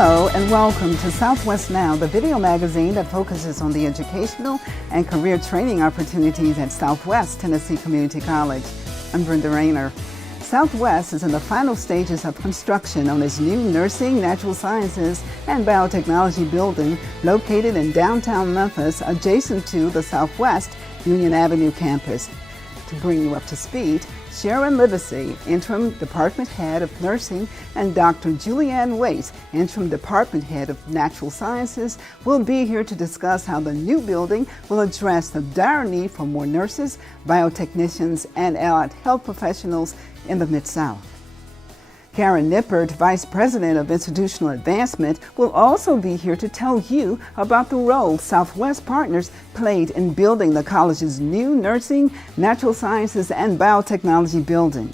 Hello and welcome to Southwest Now, the video magazine that focuses on the educational and career training opportunities at Southwest Tennessee Community College. I'm Brenda Rayner. Southwest is in the final stages of construction on its new nursing, natural sciences, and biotechnology building located in downtown Memphis, adjacent to the Southwest Union Avenue campus. To bring you up to speed, Sharon Livesey, Interim Department Head of Nursing, and Dr. Julianne Waits, Interim Department Head of Natural Sciences, will be here to discuss how the new building will address the dire need for more nurses, biotechnicians, and allied health professionals in the Mid-South. Karen Nippert, Vice President of Institutional Advancement, will also be here to tell you about the role Southwest partners played in building the college's new nursing, natural sciences, and biotechnology building.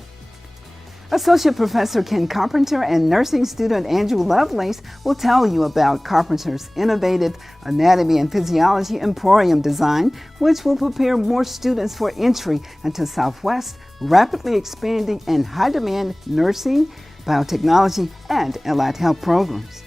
Associate Professor Ken Carpenter and nursing student Andrew Lovelace will tell you about Carpenter's innovative anatomy and physiology emporium design, which will prepare more students for entry into Southwest rapidly expanding and high-demand nursing, biotechnology, and allied health programs.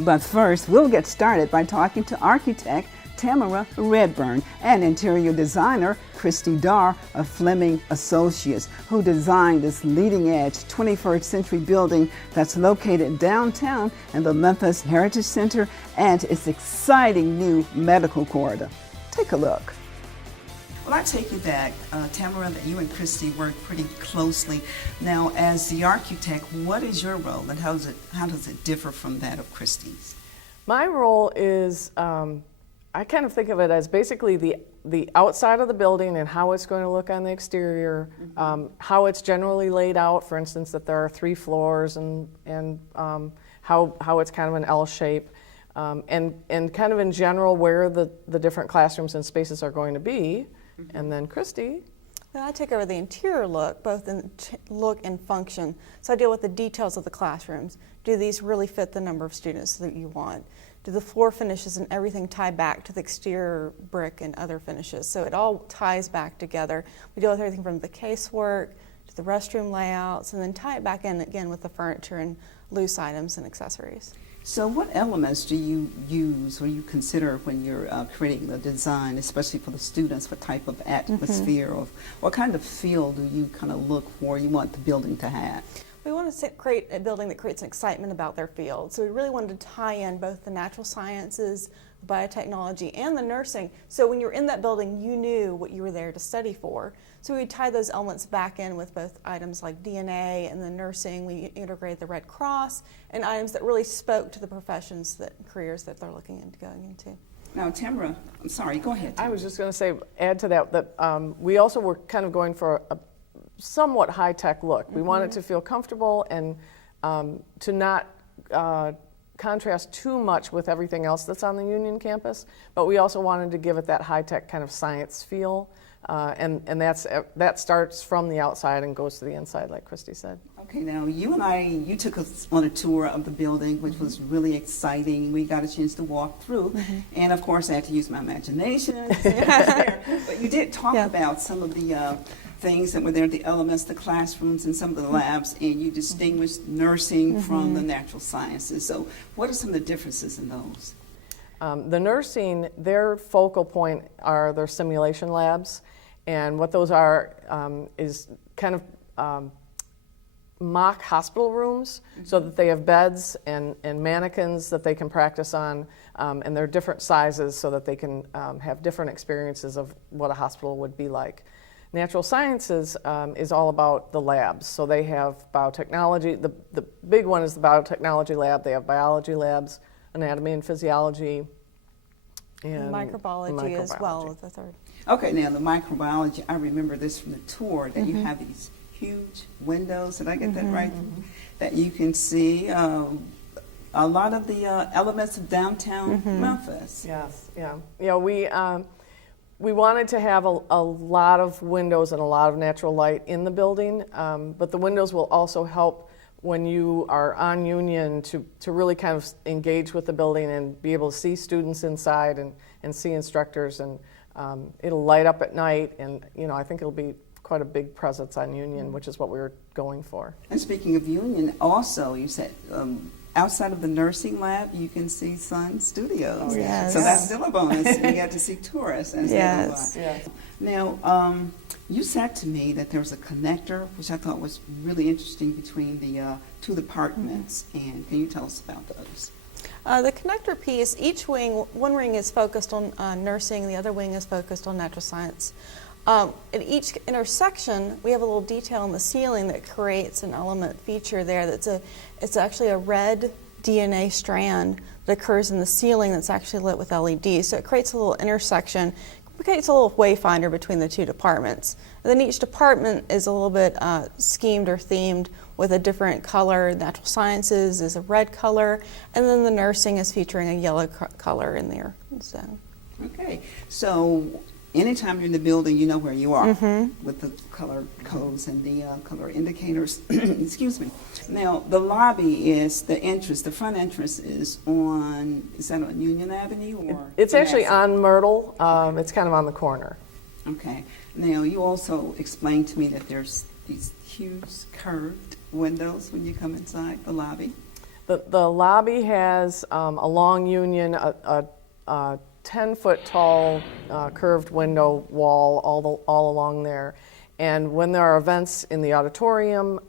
But first, we'll get started by talking to architect Tamara Redburn and interior designer Christy Darr of Fleming Associates, who designed this leading-edge 21st century building that's located downtown in the Memphis Heritage Center and its exciting new medical corridor. Take a look. Well, I take it that, Tamara, that you and Christy work pretty closely. Now, as the architect, what is your role and how does it differ from that of Christy's? My role is, I kind of think of it as basically the outside of the building and how it's going to look on the exterior, how it's generally laid out, for instance, that there are 3 floors and how it's kind of an L shape, and kind of in general where the different classrooms and spaces are going to be. And then Christy? Well, I take over the interior look, both in look and function. So I deal with the details of the classrooms. Do these really fit the number of students that you want? Do the floor finishes and everything tie back to the exterior brick and other finishes? So it all ties back together. We deal with everything from the casework to the restroom layouts, and then tie it back in again with the furniture and loose items and accessories. So what elements do you use or you consider when you're creating the design, especially for the students? What type of atmosphere or what kind of feel do you kind of look for, you want the building to have? We want to create a building that creates an excitement about their field. So we really wanted to tie in both the natural sciences, biotechnology, and the nursing. So when you were in that building, you knew what you were there to study for. So we would tie those elements back in with both items like DNA and the nursing. We integrated the Red Cross and items that really spoke to the professions, careers that they're looking into going into. Now, Tamara, I'm sorry, go ahead. Tamara. I was just going to say, add to that we also were kind of going for a somewhat high-tech look. We wanted to feel comfortable and to not contrast too much with everything else that's on the Union campus, but we also wanted to give it that high-tech kind of science feel, and that starts from the outside and goes to the inside, like Christy said. Okay, now you took us on a tour of the building, which was really exciting. We got a chance to walk through, and of course I had to use my imagination. But you did talk about some of the things that were there, the elements, the classrooms, and some of the labs, and you distinguished nursing from the natural sciences. So what are some of the differences in those? The nursing, their focal point are their simulation labs, and what those are is kind of mock hospital rooms, so that they have beds and mannequins that they can practice on, and they're different sizes so that they can have different experiences of what a hospital would be like. Natural sciences is all about the labs. So they have biotechnology. The big one is the biotechnology lab. They have biology labs, anatomy and physiology, and microbiology as well. The third. Okay, now the microbiology, I remember this from the tour, that you have these huge windows, did I get that right? That you can see a lot of the elements of downtown Memphis. Yes, yeah. Yeah, we wanted to have a lot of windows and a lot of natural light in the building, but the windows will also help when you are on Union to really kind of engage with the building and be able to see students inside and see instructors, and it'll light up at night, and I think it'll be quite a big presence on Union, which is what we were going for. And speaking of Union, also you said outside of the nursing lab, you can see Sun Studios. Oh, yes. So that's still a bonus. You get to see tourists as Yes. they go by. Yes. Now, you said to me that there was a connector, which I thought was really interesting, between the two departments. And can you tell us about those? The connector piece, each wing, one wing is focused on nursing, the other wing is focused on natural science. At each intersection, we have a little detail in the ceiling that creates an element feature there. It's actually a red DNA strand that occurs in the ceiling that's actually lit with LEDs. So it creates a little intersection, creates a little wayfinder between the two departments. And then each department is a little bit schemed or themed with a different color. Natural sciences is a red color, and then the nursing is featuring a yellow color in there. So. Okay, so anytime you're in the building, you know where you are with the color codes and the color indicators. Excuse me. Now, the lobby is the entrance, the front entrance is that on Union Avenue? Or It's actually Madison? on Myrtle. It's kind of on the corner. Okay. Now, you also explained to me that there's these huge curved windows when you come inside the lobby. The lobby has along Union a 10-foot tall curved window wall all along there. And when there are events in the auditorium,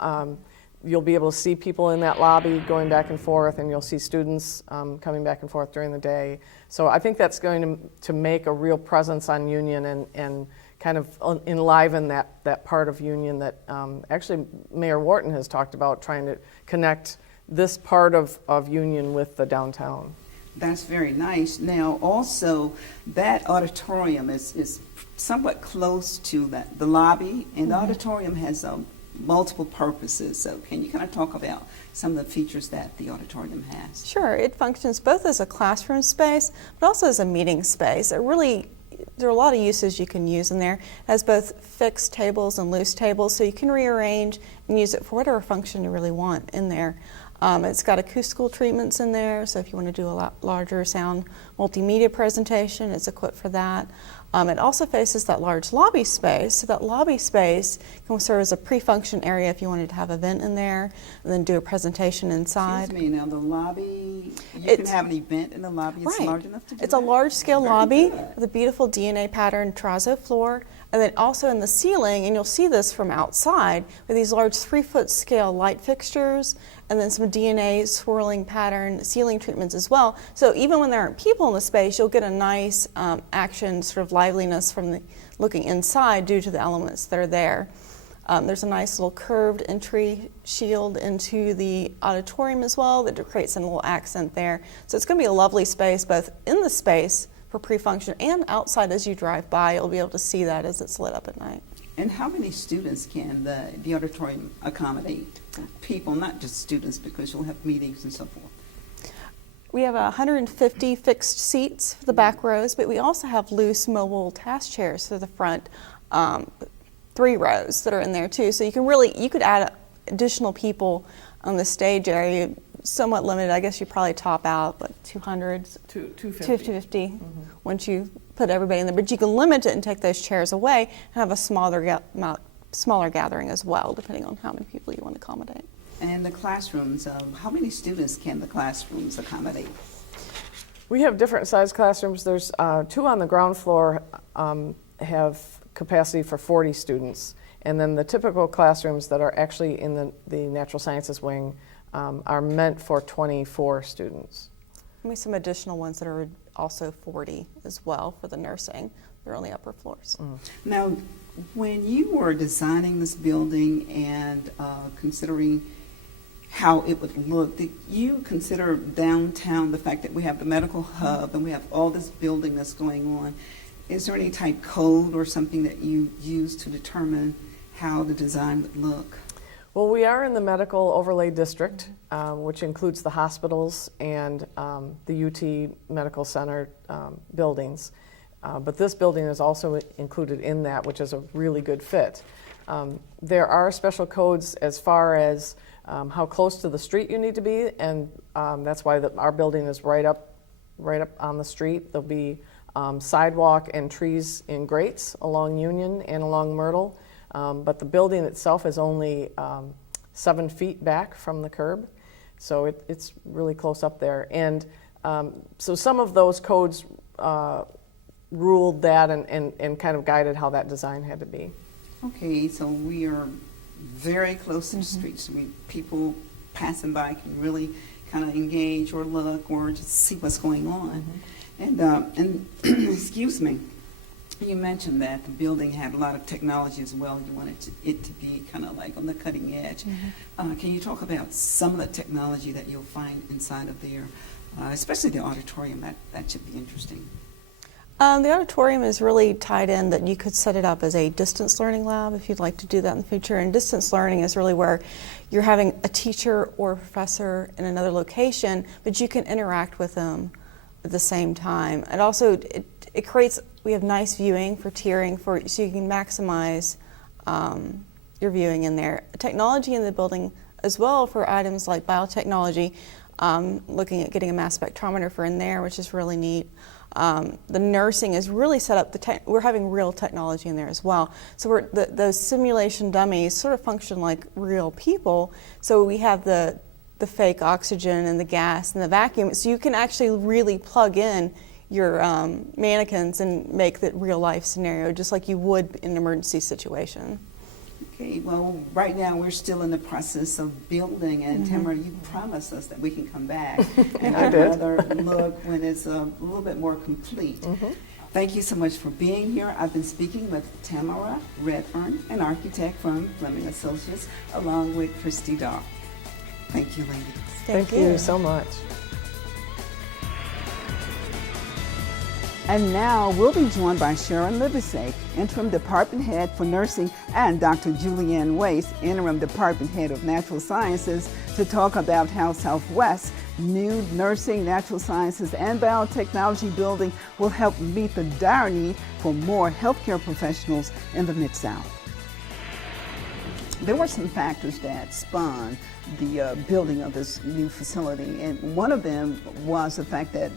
you'll be able to see people in that lobby going back and forth, and you'll see students coming back and forth during the day. So I think that's going to make a real presence on Union and kind of enliven that part of Union that actually Mayor Wharton has talked about, trying to connect this part of Union with the downtown. That's very nice. Now, also, that auditorium is somewhat close to the lobby, and the auditorium has multiple purposes. So can you kind of talk about some of the features that the auditorium has? Sure, it functions both as a classroom space, but also as a meeting space. There are a lot of uses you can use in there. It has both fixed tables and loose tables, so you can rearrange and use it for whatever function you really want in there. It's got acoustical treatments in there, so if you want to do a lot larger sound multimedia presentation, it's equipped for that. It also faces that large lobby space, so that lobby space can serve as a pre-function area if you wanted to have an event in there, and then do a presentation inside. Excuse me, now the lobby, you can have an event in the lobby, it's Right. large enough to do It's a that? large-scale Very lobby good. with a beautiful DNA pattern terrazzo floor, and then also in the ceiling, and you'll see this from outside, with these large 3-foot scale light fixtures, and then some DNA swirling pattern ceiling treatments as well. So even when there aren't people in the space, you'll get a nice action, sort of liveliness from looking inside due to the elements that are there. There's a nice little curved entry shield into the auditorium as well that creates a little accent there. So it's going to be a lovely space, both in the space for pre-function and outside as you drive by. You'll be able to see that as it's lit up at night. And how many students can the auditorium accommodate? People, not just students, because you'll have meetings and so forth. We have 150 fixed seats for the back rows, but we also have loose mobile task chairs for the front 3 rows that are in there too. So you could add additional people on the stage area. Somewhat limited, I guess you probably top out, but 200, 250 once you put everybody in there. But you can limit it and take those chairs away and have a smaller gathering as well, depending on how many people you want to accommodate. And in the classrooms, how many students can the classrooms accommodate? We have different size classrooms. There's 2 on the ground floor have capacity for 40 students. And then the typical classrooms that are actually in the natural sciences wing are meant for 24 students. And we have some additional ones that are also 40 as well for the nursing. They're on the upper floors. Now, when you were designing this building and considering how it would look, did you consider downtown, the fact that we have the medical hub and we have all this building that's going on? Is there any type code or something that you use to determine how the design would look? Well, we are in the medical overlay district, which includes the hospitals and the UT Medical Center buildings. But this building is also included in that, which is a really good fit. There are special codes as far as how close to the street you need to be, and that's why our building is right up on the street. There'll be sidewalk and trees in grates along Union and along Myrtle. But the building itself is only 7 feet back from the curb. So it's really close up there. And so some of those codes ruled that and kind of guided how that design had to be. Okay, so we are very close to the streets. People passing by can really kind of engage or look or just see what's going on. And excuse me, you mentioned that the building had a lot of technology as well. You wanted it to be kind of like on the cutting edge. Can you talk about some of the technology that you'll find inside of there, especially the auditorium? That should be interesting. The auditorium is really tied in that you could set it up as a distance learning lab if you'd like to do that in the future. And distance learning is really where you're having a teacher or a professor in another location, but you can interact with them at the same time. And also it creates, we have nice viewing for tiering so you can maximize your viewing in there. Technology in the building as well for items like biotechnology, looking at getting a mass spectrometer for in there, which is really neat. The nursing is really set up, we're having real technology in there as well. So those simulation dummies sort of function like real people. So we have the fake oxygen and the gas and the vacuum. So you can actually really plug in your mannequins and make the real life scenario just like you would in an emergency situation. Okay, well, right now we're still in the process of building, and Tamara, you promised us that we can come back and have another look when it's a little bit more complete. Thank you so much for being here. I've been speaking with Tamara Redfern, an architect from Fleming Associates, along with Christy Daw. Thank you, ladies. Thank you so much. And now we'll be joined by Sharon Libisek, Interim Department Head for Nursing, and Dr. Julianne Wace, Interim Department Head of Natural Sciences, to talk about how Southwest's new Nursing, Natural Sciences, and Biotechnology building will help meet the dire need for more healthcare professionals in the Mid-South. There were some factors that spun the building of this new facility, and one of them was the fact that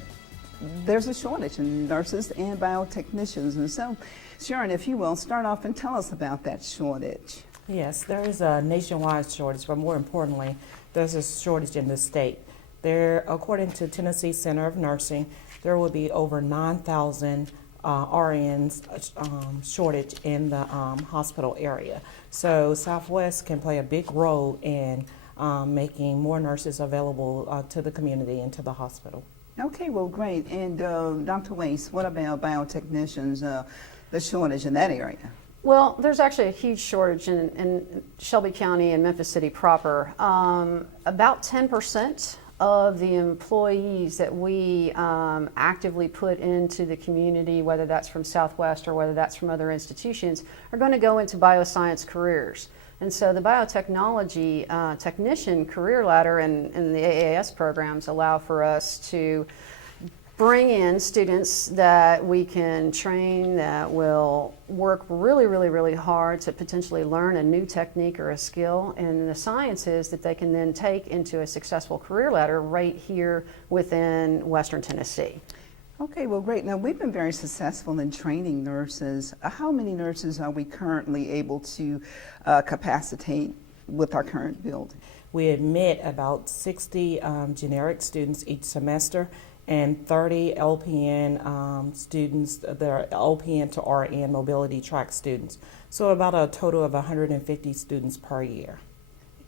there's a shortage in nurses and biotechnicians. And so, Sharon, if you will, start off and tell us about that shortage. Yes, there is a nationwide shortage, but more importantly, there's a shortage in the state. There, according to Tennessee Center of Nursing, there will be over 9,000 RNs shortage in the hospital area. So Southwest can play a big role in making more nurses available to the community and to the hospital. Okay, well, great. And Dr. Wace, what about biotechnicians, the shortage in that area? Well, there's actually a huge shortage in Shelby County and Memphis City proper. About 10% of the employees that we actively put into the community, whether that's from Southwest or whether that's from other institutions, are going to go into bioscience careers. And so the biotechnology technician career ladder and the AAS programs allow for us to bring in students that we can train that will work really, really, really hard to potentially learn a new technique or a skill in the sciences that they can then take into a successful career ladder right here within Western Tennessee. Okay, well, great. Now, we've been very successful in training nurses. How many nurses are we currently able to capacitate with our current building? We admit about 60 generic students each semester and 30 LPN students that are LPN to RN mobility track students. So about a total of 150 students per year.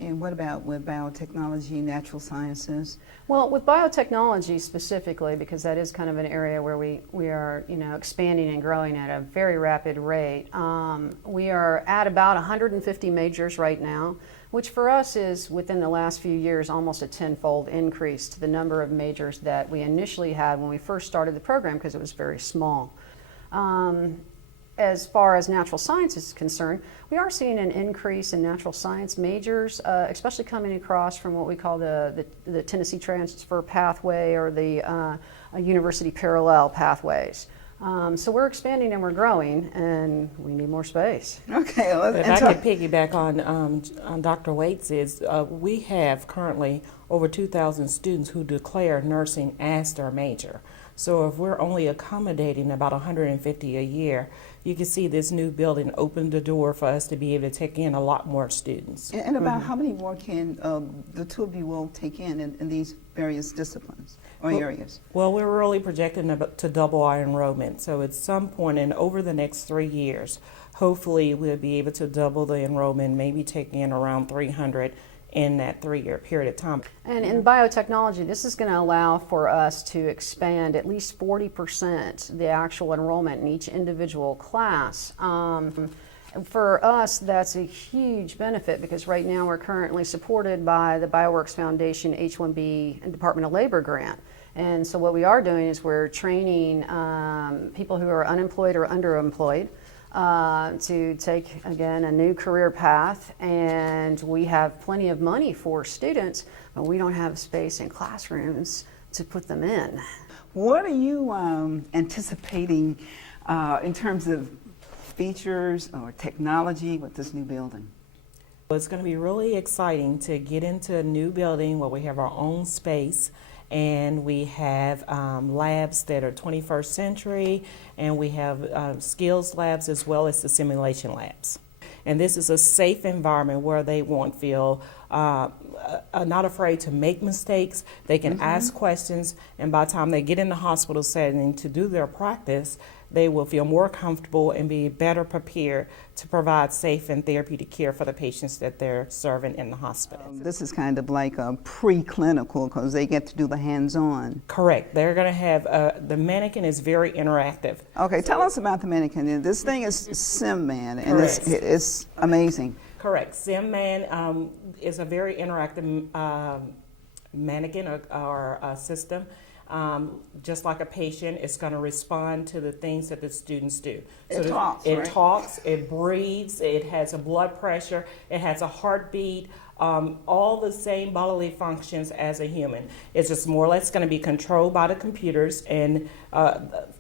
And what about with biotechnology, natural sciences? Well, with biotechnology specifically, because that is kind of an area where we are, expanding and growing at a very rapid rate. We are at about 150 majors right now, which for us is within the last few years almost a tenfold increase to the number of majors that we initially had when we first started the program, because it was very small. As far as natural science is concerned, we are seeing an increase in natural science majors, especially coming across from what we call the Tennessee Transfer Pathway or the University Parallel Pathways. So we're expanding and we're growing, and we need more space. Okay. Well, if I could piggyback on Dr. Waits' we have currently over 2,000 students who declare nursing as their major. So if we're only accommodating about 150 a year, you can see this new building opened the door for us to be able to take in a lot more students. And about how many more can the two of you will take in these various disciplines or areas? Well, we're really projecting to double our enrollment. So at some point in over the next 3 years, hopefully we'll be able to double the enrollment, maybe take in around 300 in that 3-year period of time. And in biotechnology, this is going to allow for us to expand at least 40% the actual enrollment in each individual class. For us, that's a huge benefit because right now we're currently supported by the Bioworks Foundation H-1B and Department of Labor grant. And so what we are doing is we're training people who are unemployed or underemployed to take, again, a new career path. And we have plenty of money for students, but we don't have space in classrooms to put them in. What are you anticipating in terms of features or technology with this new building? It's going to be really exciting to get into a new building where we have our own space, and we have labs that are 21st century, and we have skills labs as well as the simulation labs. And this is a safe environment where they won't feel not afraid to make mistakes. They can ask questions, and by the time they get in the hospital setting to do their practice, they will feel more comfortable and be better prepared to provide safe and therapeutic care for the patients that they're serving in the hospital. This is kind of like a preclinical because they get to do the hands-on. Correct. They're going to have, the mannequin is very interactive. Okay, tell us about the mannequin. This thing is SimMan, and it's amazing. Correct. SimMan is a very interactive mannequin or system. Just like a patient, it's going to respond to the things that the students do. So it talks, it breathes, it has a blood pressure, it has a heartbeat, all the same bodily functions as a human. It's just more or less going to be controlled by the computers, and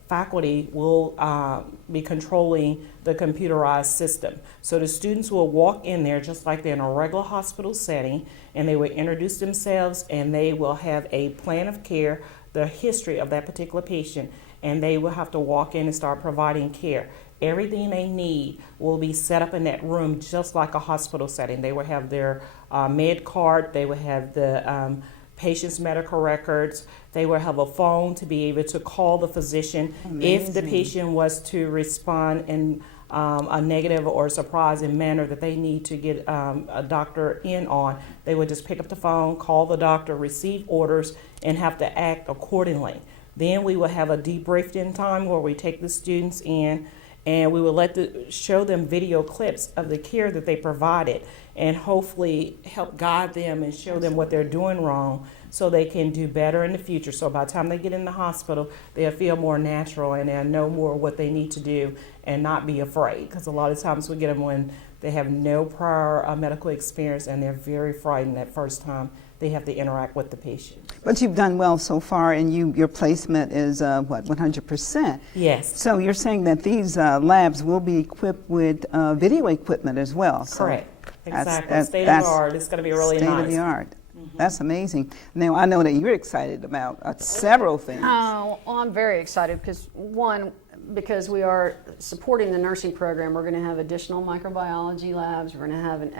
faculty will be controlling the computerized system. So the students will walk in there just like they're in a regular hospital setting, and they will introduce themselves, and they will have a plan of care, the history of that particular patient, and they will have to walk in and start providing care. Everything they need will be set up in that room just like a hospital setting. They will have their med card, they will have the patient's medical records, they will have a phone to be able to call the physician. Amazing. If the patient was to respond in a negative or surprising manner that they need to get a doctor in on, they would just pick up the phone, call the doctor, receive orders, and have to act accordingly. Then we will have a debriefing time where we take the students in and we will show them video clips of the care that they provided and hopefully help guide them and show them what they're doing wrong so they can do better in the future. So by the time they get in the hospital, they'll feel more natural and they'll know more what they need to do and not be afraid. Because a lot of times we get them when they have no prior medical experience and they're very frightened that first time they have to interact with the patient. But you've done well so far, and your placement is, 100%? Yes. So you're saying that these labs will be equipped with video equipment as well? Correct. Exactly. State of the art. It's going to be really nice. State of the art. That's amazing. Now, I know that you're excited about several things. Oh, well, I'm very excited because we are supporting the nursing program. We're going to have additional microbiology labs. We're going to have an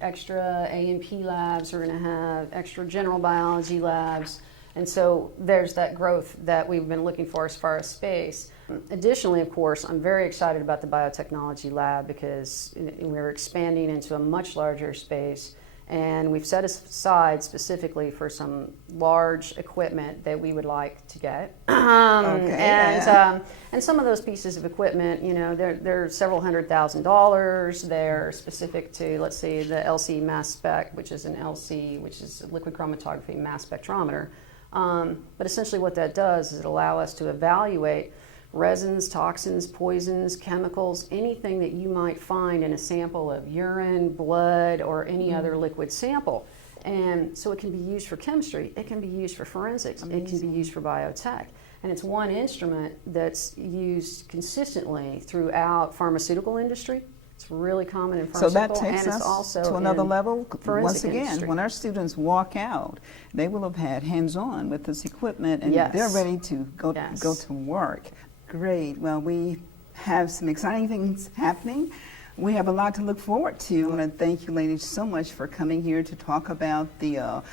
extra A&P labs. We're going to have extra general biology labs. And so there's that growth that we've been looking for as far as space. Additionally, of course, I'm very excited about the biotechnology lab because we're expanding into a much larger space. And we've set aside specifically for some large equipment that we would like to get. And some of those pieces of equipment, they're several $100,000. They're specific to, let's say, the LC mass spec, which is an LC, which is a liquid chromatography mass spectrometer. But essentially what that does is it allows us to evaluate resins, toxins, poisons, chemicals, anything that you might find in a sample of urine, blood, or any other liquid sample. And so it can be used for chemistry, it can be used for forensics, It can be used for biotech. And it's one instrument that's used consistently throughout pharmaceutical industry, It's really common in So pharmaceutical, that takes and it's us also to another in level. Once forensic again, industry. when our students walk out, they will have had hands-on with this equipment, and Yes. they're ready to go Yes. to work. Great. Well, we have some exciting things happening. We have a lot to look forward to. I want to thank you, ladies, so much for coming here to talk about the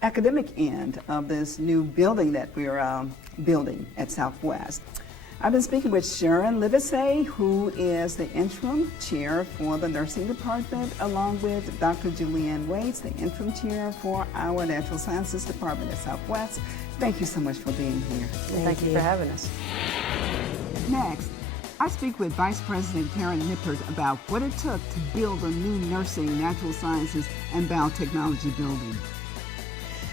academic end of this new building that we're building at Southwest. I've been speaking with Sharon Livesey, who is the interim chair for the nursing department, along with Dr. Julianne Waits, the interim chair for our natural sciences department at Southwest. Thank you so much for being here. Thank you for having us. Next, I speak with Vice President Karen Nippert about what it took to build a new nursing, natural sciences, and biotechnology building.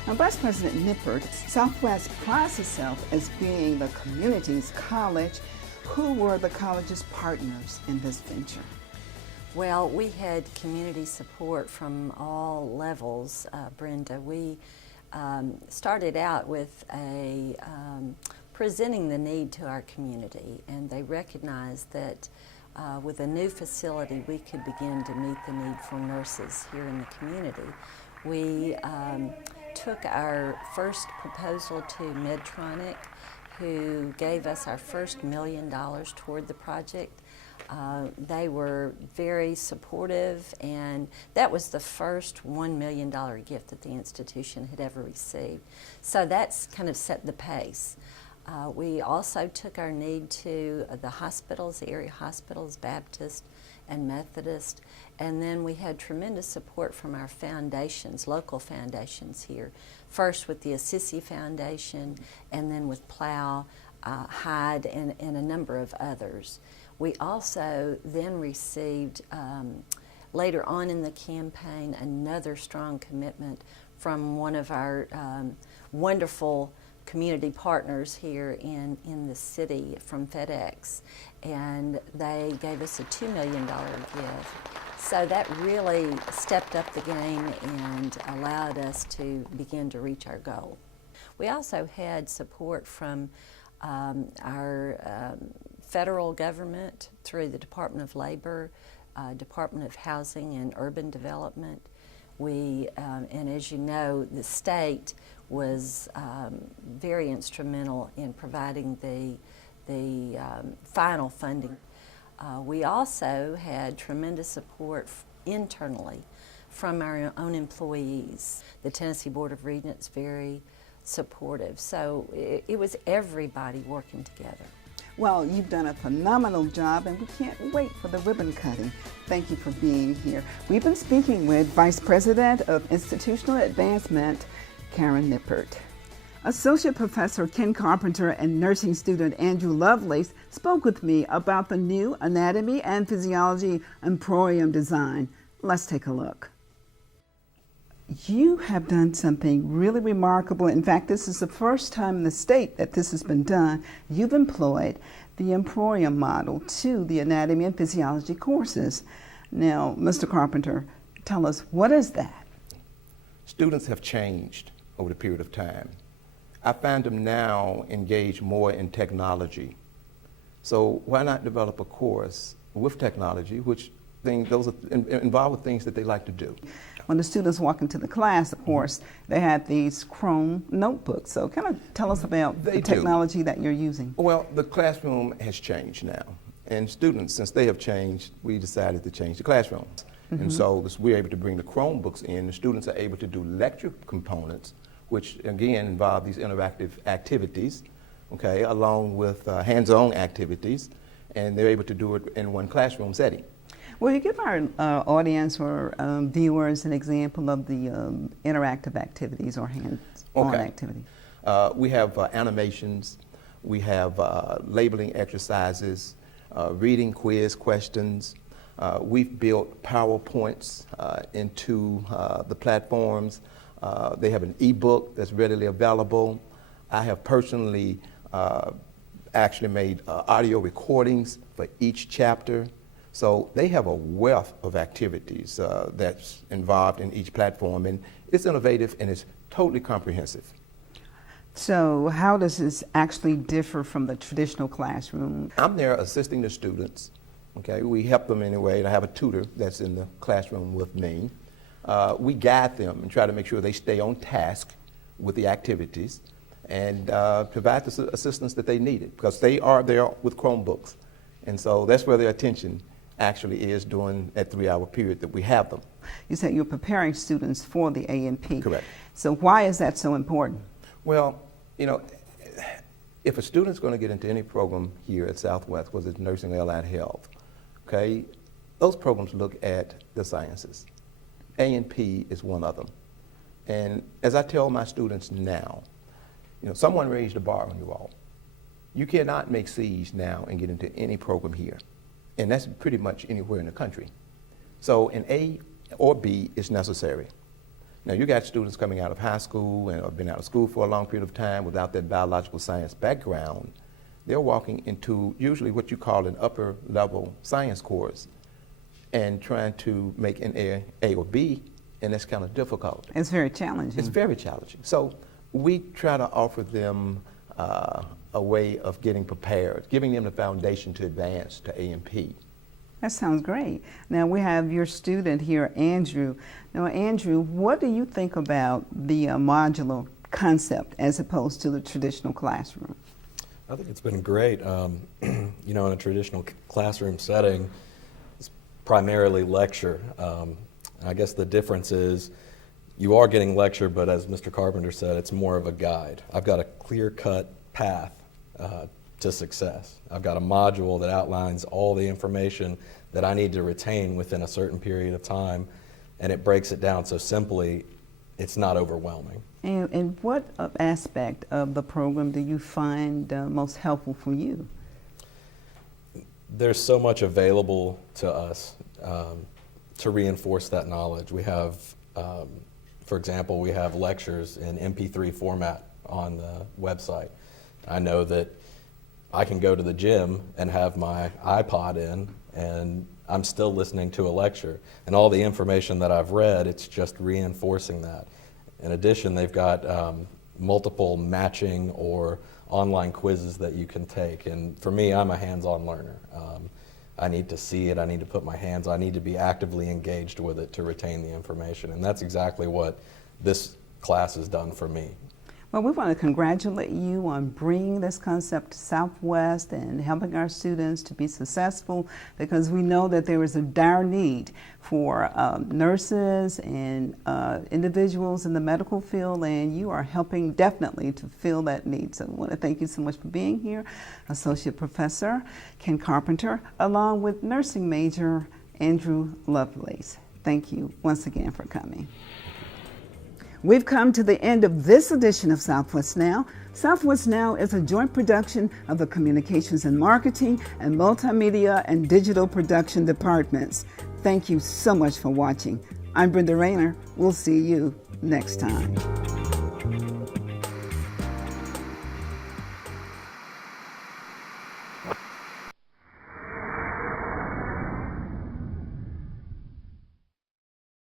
Now, Vice President Nippert, Southwest prides itself as being the community's college. Who were the college's partners in this venture? Well, we had community support from all levels, Brenda. We started out with presenting the need to our community, and they recognized that with a new facility we could begin to meet the need for nurses here in the community. We took our first proposal to Medtronic, who gave us our first $1 million toward the project. They were very supportive, and that was the first $1 million gift that the institution had ever received. So that's kind of set the pace. We also took our need to the hospitals, the area hospitals, Baptist and Methodist, and then we had tremendous support from our foundations, local foundations here. First with the Assisi Foundation, and then with Plow, Hyde, and a number of others. We also then received, later on in the campaign, another strong commitment from one of our wonderful community partners here in the city from FedEx, and they gave us a $2 million gift. So that really stepped up the game and allowed us to begin to reach our goal. We also had support from our federal government through the Department of Labor, Department of Housing and Urban Development. We, and as you know, the state was very instrumental in providing the final funding. We also had tremendous support internally from our own employees. The Tennessee Board of Regents very supportive. So it was everybody working together. Well, you've done a phenomenal job, and we can't wait for the ribbon cutting. Thank you for being here. We've been speaking with Vice President of Institutional Advancement, Karen Nippert. Associate Professor Ken Carpenter and nursing student Andrew Lovelace spoke with me about the new anatomy and physiology emporium design. Let's take a look. You have done something really remarkable. In fact, this is the first time in the state that this has been done. You've employed the emporium model to the anatomy and physiology courses. Now, Mr. Carpenter, tell us, what is that? Students have changed over the period of time. I find them now engaged more in technology. So why not develop a course with technology, which those are involved with things that they like to do. When the students walk into the class, of course, they had these Chrome notebooks. So kind of tell us about the technology that you're using. Well, the classroom has changed now. And students, since they have changed, we decided to change the classrooms. And so we're able to bring the Chromebooks in. The students are able to do lecture components, which again involve these interactive activities, okay, along with hands-on activities, and they're able to do it in one classroom setting. Will you give our audience or viewers an example of the interactive activities or hands-on activities? We have animations, we have labeling exercises, reading quiz questions. We've built PowerPoints into the platforms. They have an ebook that's readily available. I have personally actually made audio recordings for each chapter. So they have a wealth of activities that's involved in each platform, and it's innovative and it's totally comprehensive. So how does this actually differ from the traditional classroom? I'm there assisting the students Okay, we help them anyway. I have a tutor that's in the classroom with me. We guide them and try to make sure they stay on task with the activities and provide the assistance that they needed, because they are there with Chromebooks. And so that's where their attention actually is during that 3-hour period that we have them. You said you're preparing students for the A&P. Correct. So why is that so important? Well, you know, if a student's going to get into any program here at Southwest, whether it's nursing or allied health, okay, those programs look at the sciences. A&P is one of them. And as I tell my students now, you know, someone raised the bar on you all. You cannot make C's now and get into any program here. And that's pretty much anywhere in the country. So an A or B is necessary. Now, you got students coming out of high school and have been out of school for a long period of time without that biological science background. They're walking into usually what you call an upper level science course and trying to make an A or B, and that's kind of difficult. It's very challenging. It's very challenging. So we try to offer them a way of getting prepared, giving them the foundation to advance to A&P. That sounds great. Now we have your student here, Andrew. Now, Andrew, what do you think about the modular concept as opposed to the traditional classroom? I think it's been great. You know, in a traditional classroom setting, it's primarily lecture. I guess the difference is you are getting lecture, but as Mr. Carpenter said, it's more of a guide. I've got a clear-cut path to success. I've got a module that outlines all the information that I need to retain within a certain period of time, and it breaks it down so simply it's not overwhelming. And what aspect of the program do you find most helpful for you? There's so much available to us to reinforce that knowledge. We have, for example, we have lectures in MP3 format on the website. I know that I can go to the gym and have my iPod in, and I'm still listening to a lecture. And all the information that I've read, it's just reinforcing that. In addition, they've got multiple matching or online quizzes that you can take. And for me, I'm a hands-on learner. I need to see it, I need to put my hands, I need to be actively engaged with it to retain the information. And that's exactly what this class has done for me. Well, we want to congratulate you on bringing this concept to Southwest and helping our students to be successful, because we know that there is a dire need for nurses and individuals in the medical field, and you are helping definitely to fill that need. So I want to thank you so much for being here, Associate Professor Ken Carpenter, along with nursing major Andrew Lovelace. Thank you once again for coming. We've come to the end of this edition of Southwest Now. Southwest Now is a joint production of the Communications and Marketing and Multimedia and Digital Production departments. Thank you so much for watching. I'm Brenda Rayner. We'll see you next time.